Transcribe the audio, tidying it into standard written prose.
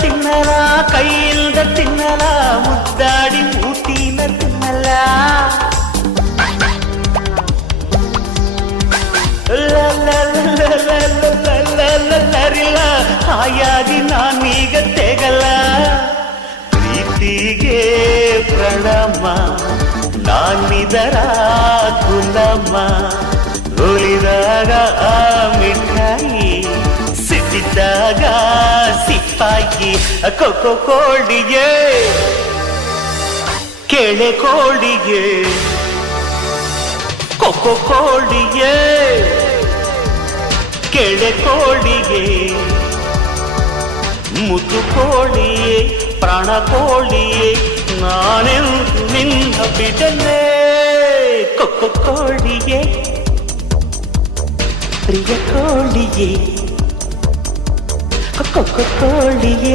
ತಿನ್ನಲ ಕೈಯಿಂದ ತಿನ್ನಲ ಮುದ್ದಾಡಿ ಊಟಿನ ತಿನ್ನಲ ಲರಿಲ್ಲ ಹಾಯಾಗಿ ನಾನೀಗ ತೆಗಲ್ಲ ಪ್ರೀತಿಗೆ ಪ್ರಣಮ ನಾನಿದರ ಗುಲಾಮ ಒಲಿದಾಗ ಆ ಮಿಠಾಯಿ ಸಿಟ್ಟಿದ್ದಾಗ ಸಿಪ್ಪಾಗಿ ಕೊಕ್ಕೋ ಕೋಳಿಗೆ ಕೆಳೆ ಕೋಳಿಗೆ ಕೊಕ್ಕೋ ಕೋಳಿಗೆ ಕೆಳೆ ಕೋಳಿಗೆ ಮುದ್ದು ಕೋಳಿಯೇ ಪ್ರಾಣ ಕೋಳಿಯೇ ನಾನೆಂದು ನಿನ್ನ ಬಿಡಲೇ ಕೊಕ್ಕೋ ಕೋಳಿಯೇ ಪ್ರಿಯ ಕೋಳಿಯೇ ಕೊಕ್ಕೋ ಕೋಳಿಯೇ